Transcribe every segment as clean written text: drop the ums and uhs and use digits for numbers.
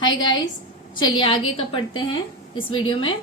Hi guys, चलिए आगे का पढ़ते हैं इस वीडियो में।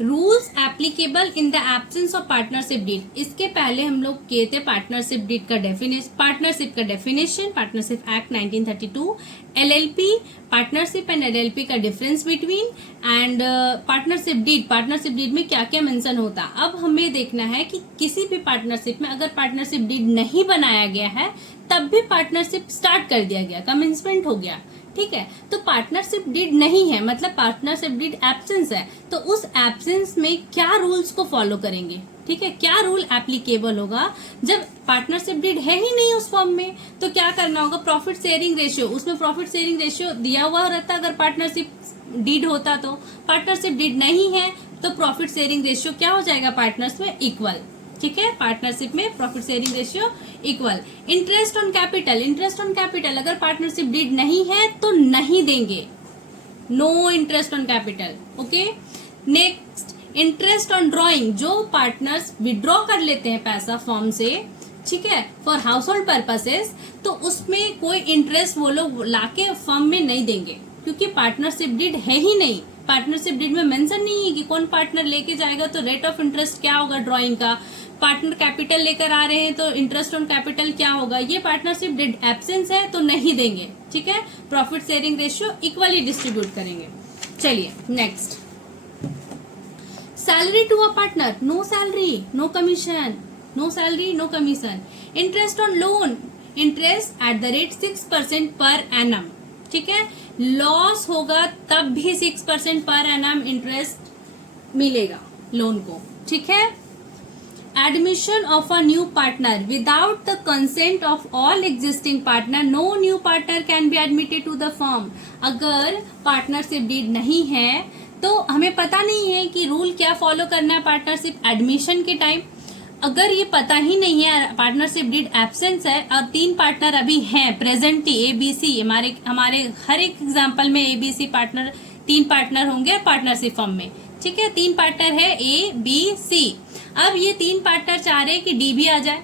Rules applicable in the absence of partnership deed. इसके पहले हम लोग किए थे पार्टनरशिप डीड का डेफिनेशन, पार्टनरशिप का definition, partnership act 1932, LLP, partnership and LLP का difference between and partnership deed. Partnership deed में क्या क्या मेंशन होता। अब हमें देखना है कि किसी भी पार्टनरशिप में अगर पार्टनरशिप डीड नहीं बनाया गया है तब भी पार्टनरशिप स्टार्ट कर दिया गया, कमेंसमेंट हो गया, ठीक है। तो पार्टनरशिप डीड नहीं है मतलब पार्टनरशिप डीड एब्सेंस है, तो उस एब्सेंस में क्या रूल्स को फॉलो करेंगे, ठीक है। क्या रूल एप्लीकेबल होगा जब पार्टनरशिप डीड है ही नहीं उस फॉर्म में। तो क्या करना होगा, प्रॉफिट शेयरिंग रेशियो, उसमें प्रॉफिट शेयरिंग रेशियो दिया हुआ रहता अगर पार्टनरशिप डीड होता। तो पार्टनरशिप डीड नहीं है तो प्रॉफिट शेयरिंग रेशियो क्या हो जाएगा, पार्टनर्स में इक्वल, ठीक है। पार्टनरशिप में profit sharing ratio equal. Interest on capital, interest on capital अगर पार्टनरशिप डीड नहीं है तो नहीं देंगे, no interest on capital, okay. Next, interest on drawing, जो पार्टनर्स विड्रॉ कर लेते हैं पैसा फॉर्म से, ठीक है, फॉर हाउस होल्ड पर्पसेस, तो उसमें कोई इंटरेस्ट वो लोग लाके फॉर्म में नहीं देंगे क्योंकि पार्टनरशिप डीड है ही नहीं। पार्टनरशिप डीड में मेंशन नहीं है कि कौन पार्टनर लेके जाएगा तो रेट ऑफ इंटरेस्ट क्या होगा ड्रॉइंग का। पार्टनर कैपिटल लेकर आ रहे हैं तो इंटरेस्ट ऑन कैपिटल क्या होगा, ये पार्टनरशिप डीड एब्सेंस है तो नहीं देंगे, ठीक है। Profit sharing ratio equally distribute करेंगे। चलिए next, salary to a partner, no salary no commission, no salary no commission. Interest on loan, interest at the rate 6% per annum, ठीक है। लॉस होगा तब भी 6% पर एनम इंटरेस्ट मिलेगा loan को, ठीक है। Admission of a new partner without the consent of all existing partner, no new partner can be admitted to the firm। अगर पार्टनरशिप डीड नहीं है तो हमें पता नहीं है कि रूल क्या फॉलो करना है पार्टनरशिप एडमिशन के टाइम। अगर ये पता ही नहीं है, पार्टनरशिप डीड एब्सेंस है और 3 पार्टनर अभी हैं प्रेजेंटली, ABC, हमारे हर एक एग्जाम्पल में ABC पार्टनर 3 पार्टनर होंगे पार्टनरशिप फॉर्म में, ठीक है। 3 पार्टनर है ABC। अब ये 3 पार्टनर चाह रहे हैं कि डी भी आ जाए,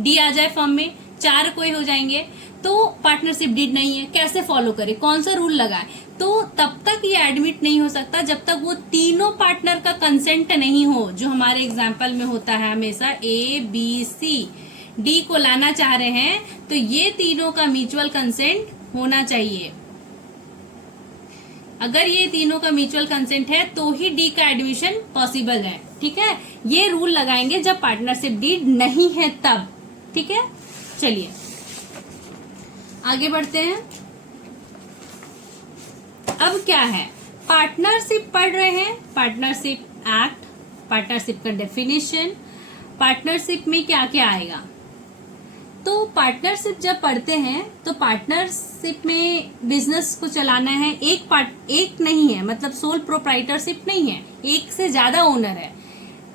डी आ जाए फॉर्म में, 4 कोई हो जाएंगे तो पार्टनरशिप डीड नहीं है, कैसे फॉलो करे, कौन सा रूल लगाए। तो तब तक ये एडमिट नहीं हो सकता जब तक वो तीनों पार्टनर का कंसेंट नहीं हो, जो हमारे एग्जाम्पल में होता है हमेशा ABC। डी को लाना चाह रहे हैं तो ये तीनों का म्यूचुअल कंसेंट होना चाहिए। अगर ये तीनों का म्यूचुअल कंसेंट है तो ही डी का एडमिशन पॉसिबल है, ठीक है। ये रूल लगाएंगे जब पार्टनरशिप डीड नहीं है तब, ठीक है। चलिए आगे बढ़ते हैं। अब क्या है, पार्टनरशिप पढ़ रहे हैं, पार्टनरशिप एक्ट, पार्टनरशिप का डेफिनेशन, पार्टनरशिप में क्या क्या आएगा। तो पार्टनरशिप जब पढ़ते हैं तो पार्टनरशिप में बिजनेस को चलाना है, एक नहीं है, मतलब सोल प्रोप्राइटरशिप नहीं है, एक से ज्यादा ओनर है।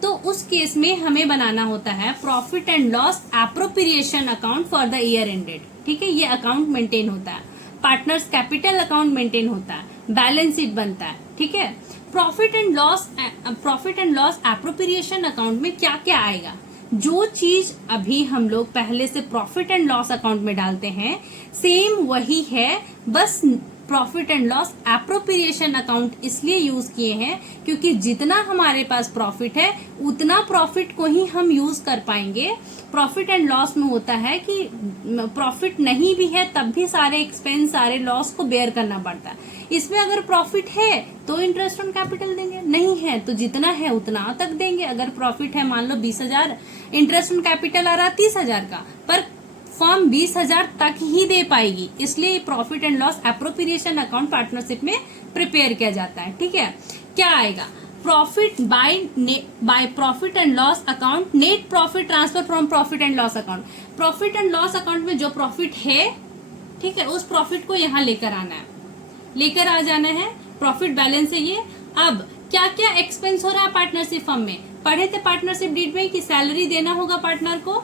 तो उस केस में हमें बनाना होता है profit and loss appropriation account for the year ended, ठीक है। ये अकाउंट मेंटेन होता है, पार्टनर्स कैपिटल अकाउंट मेंटेन होता है, बैलेंस शीट बनता है, ठीक है। Profit and loss appropriation account में क्या क्या आएगा, जो चीज अभी हम लोग पहले से प्रॉफिट एंड लॉस अकाउंट में डालते हैं सेम वही है, बस profit and loss appropriation account इसलिए यूज किए हैं क्योंकि जितना हमारे पास प्रॉफिट है उतना प्रॉफिट को ही हम यूज कर पाएंगे। प्रॉफिट एंड लॉस में होता है कि प्रॉफिट नहीं भी है तब भी सारे एक्सपेंस, सारे लॉस को बेयर करना पड़ता है। इसमें अगर प्रॉफिट है तो इंटरेस्ट ऑन कैपिटल देंगे, नहीं है तो जितना है उतना तक देंगे। अगर प्रॉफिट है मान लो 20,000, इंटरेस्ट ऑन कैपिटल आ रहा 30,000 का, पर फर्म 20,000 तक ही दे पाएगी, इसलिए profit and loss appropriation account partnership में प्रिपेयर किया जाता है, ठीक है। क्या आएगा, profit by profit and loss account, net profit transfer from profit and loss account. Profit and loss account में जो प्रॉफिट है, ठीक है, उस प्रॉफिट को यहाँ लेकर आना है, लेकर आ जाना है। प्रॉफिट बैलेंस है ये। अब क्या क्या एक्सपेंस हो रहा है पार्टनरशिप फर्म में, पढ़े थे पार्टनरशिप डीड में कि सैलरी देना होगा पार्टनर को,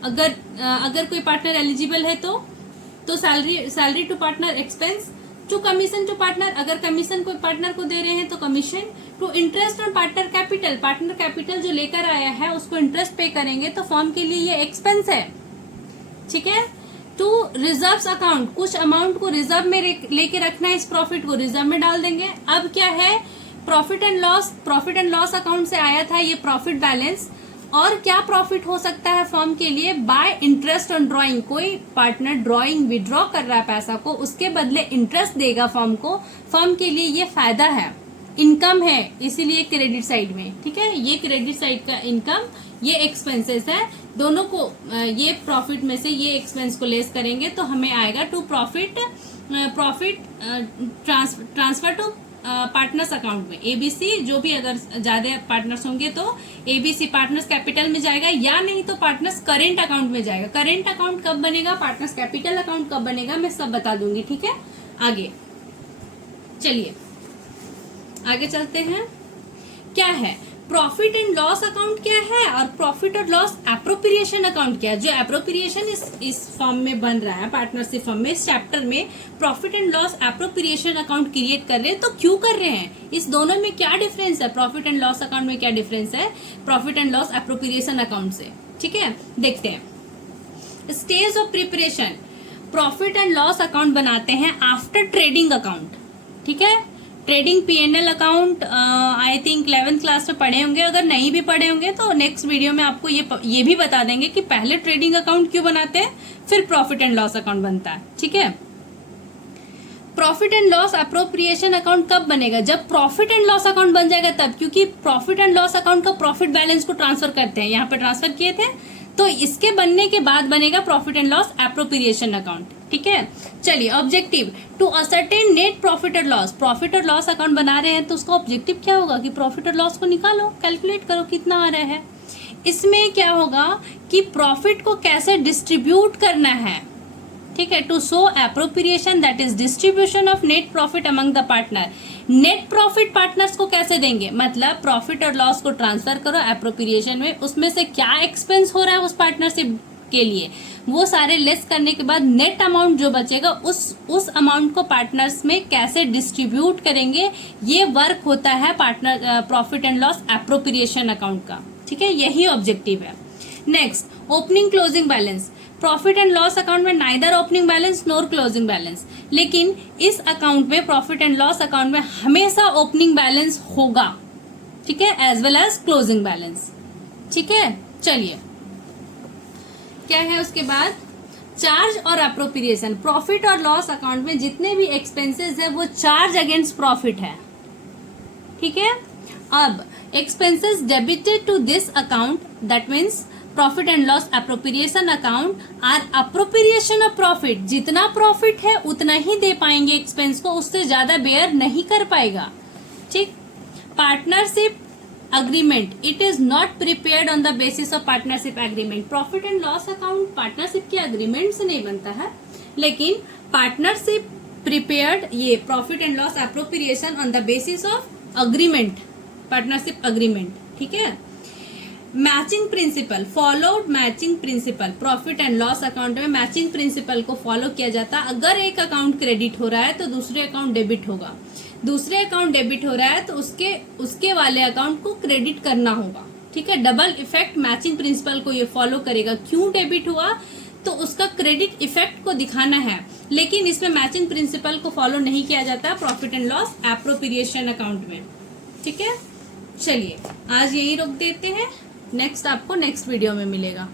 अगर कोई पार्टनर एलिजिबल है तो salary to partner expense, to commission to partner, अगर कमीशन कोई पार्टनर को दे रहे हैं तो commission, to interest on partner capital, partner capital जो लेकर आया है उसको इंटरेस्ट पे करेंगे तो फर्म के लिए ये एक्सपेंस है, ठीक है। टू रिजर्व्स अकाउंट, कुछ अमाउंट को रिजर्व में लेके रखना है, इस प्रॉफिट को रिजर्व में डाल देंगे। अब क्या है, प्रॉफिट एंड लॉस अकाउंट से आया था ये प्रॉफिट बैलेंस, और क्या प्रॉफिट हो सकता है फर्म के लिए, बाय इंटरेस्ट ऑन ड्रॉइंग, कोई पार्टनर ड्रॉइंग विड्रॉ कर रहा है पैसा को, उसके बदले इंटरेस्ट देगा फर्म को, फर्म के लिए ये फायदा है, इनकम है, इसीलिए क्रेडिट साइड में, ठीक है। ये क्रेडिट साइड का इनकम, ये एक्सपेंसेस है, दोनों को ये प्रॉफिट में से ये एक्सपेंस को लेस करेंगे तो हमें आएगा to profit transfer to partners account में, एबीसी, जो भी अगर ज्यादा पार्टनर्स होंगे तो एबीसी पार्टनर्स कैपिटल में जाएगा, या नहीं तो पार्टनर्स करेंट अकाउंट में जाएगा। करेंट अकाउंट कब बनेगा, पार्टनर्स कैपिटल अकाउंट कब बनेगा, मैं सब बता दूंगी, ठीक है। आगे चलिए आगे चलते हैं। क्या है प्रॉफिट एंड लॉस अकाउंट, क्या है, और प्रॉफिट और लॉस एप्रोप्रिएशन अकाउंट क्या है। जो एप्रोप्रिएशन इस फॉर्म में बन रहा है, पार्टनरशिप फॉर्म में, इस चैप्टर में profit and loss appropriation account create कर रहे हैं, तो क्यों कर रहे हैं, इस दोनों में क्या डिफरेंस है, प्रॉफिट एंड लॉस अकाउंट में क्या डिफरेंस है profit and loss appropriation account से, ठीक है। देखते हैं। Stage of preparation, profit and loss account बनाते हैं आफ्टर ट्रेडिंग अकाउंट, ठीक है। Trading P&L account I think 11th class में पढ़े होंगे, अगर नहीं भी पढ़े होंगे तो नेक्स्ट वीडियो में आपको ये भी बता देंगे कि पहले ट्रेडिंग अकाउंट क्यों बनाते हैं, फिर प्रॉफिट एंड लॉस अकाउंट बनता है, ठीक है। Profit and loss appropriation account कब बनेगा, जब प्रॉफिट एंड लॉस अकाउंट बन जाएगा तब, क्योंकि प्रॉफिट एंड लॉस अकाउंट का प्रॉफिट बैलेंस को ट्रांसफर करते हैं, यहाँ पे ट्रांसफर किए थे, तो इसके बनने के बाद बनेगा profit and loss appropriation account, ठीक है। चलिए objective, to ascertain net profit और लॉस, प्रॉफिट और लॉस अकाउंट बना रहे हैं तो उसका ऑब्जेक्टिव क्या होगा कि प्रॉफिट और लॉस को निकालो, कैलकुलेट करो कितना आ रहा है। इसमें क्या होगा कि प्रॉफिट को कैसे डिस्ट्रीब्यूट करना है, ठीक है। To show appropriation, that is distribution of net profit among the partner, net profit partners को कैसे देंगे, मतलब प्रॉफिट और लॉस को ट्रांसफर करो एप्रोप्रिएशन में, उसमें से क्या एक्सपेंस हो रहा है उस पार्टनरशिप के लिए, वो सारे लेस करने के बाद नेट अमाउंट जो बचेगा उस अमाउंट को पार्टनर्स में कैसे डिस्ट्रीब्यूट करेंगे, ये वर्क होता है partner profit and loss appropriation account का, ठीक है। यही ऑब्जेक्टिव है। Next opening closing balance, profit and loss account में नाइदर ओपनिंग बैलेंस नोर क्लोजिंग बैलेंस, लेकिन इस अकाउंट में प्रॉफिट एंड लॉस अकाउंट में हमेशा ओपनिंग बैलेंस होगा, ठीक है, as well as closing balance, ठीक है। चलिए क्या है उसके बाद, चार्ज और एप्रोप्रिएशन, प्रॉफिट और लॉस अकाउंट में जितने भी एक्सपेंसेस है वो चार्ज अगेंस्ट प्रॉफिट है, ठीक है। अब expenses debited to this account, that means profit and loss appropriation account are appropriation of profit, जितना प्रॉफिट है उतना ही दे पाएंगे एक्सपेंस को, उससे ज्यादा बेयर नहीं कर पाएगा, ठीक। Partnership agreement, it is not prepared on the basis of partnership agreement, profit and loss account partnership के अग्रीमेंट से नहीं बनता है, लेकिन पार्टनरशिप प्रिपेयर्ड ये profit and loss appropriation on the basis of agreement, partnership agreement, ठीक है। Matching principal, followed matching principal, profit and loss account में मैचिंग प्रिंसिपल को फॉलो किया जाता है। अगर एक अकाउंट क्रेडिट हो रहा है तो दूसरे अकाउंट डेबिट होगा, दूसरे अकाउंट डेबिट हो रहा है तो उसके वाले अकाउंट को क्रेडिट करना होगा, ठीक है। डबल इफेक्ट मैचिंग प्रिंसिपल को ये फॉलो करेगा, क्यों डेबिट हुआ तो उसका क्रेडिट इफेक्ट को दिखाना है, लेकिन इसमें मैचिंग प्रिंसिपल को फॉलो नहीं किया जाता profit and loss appropriation account में, ठीक है। चलिए आज यही रोक देते हैं, नेक्स्ट आपको नेक्स्ट वीडियो में मिलेगा।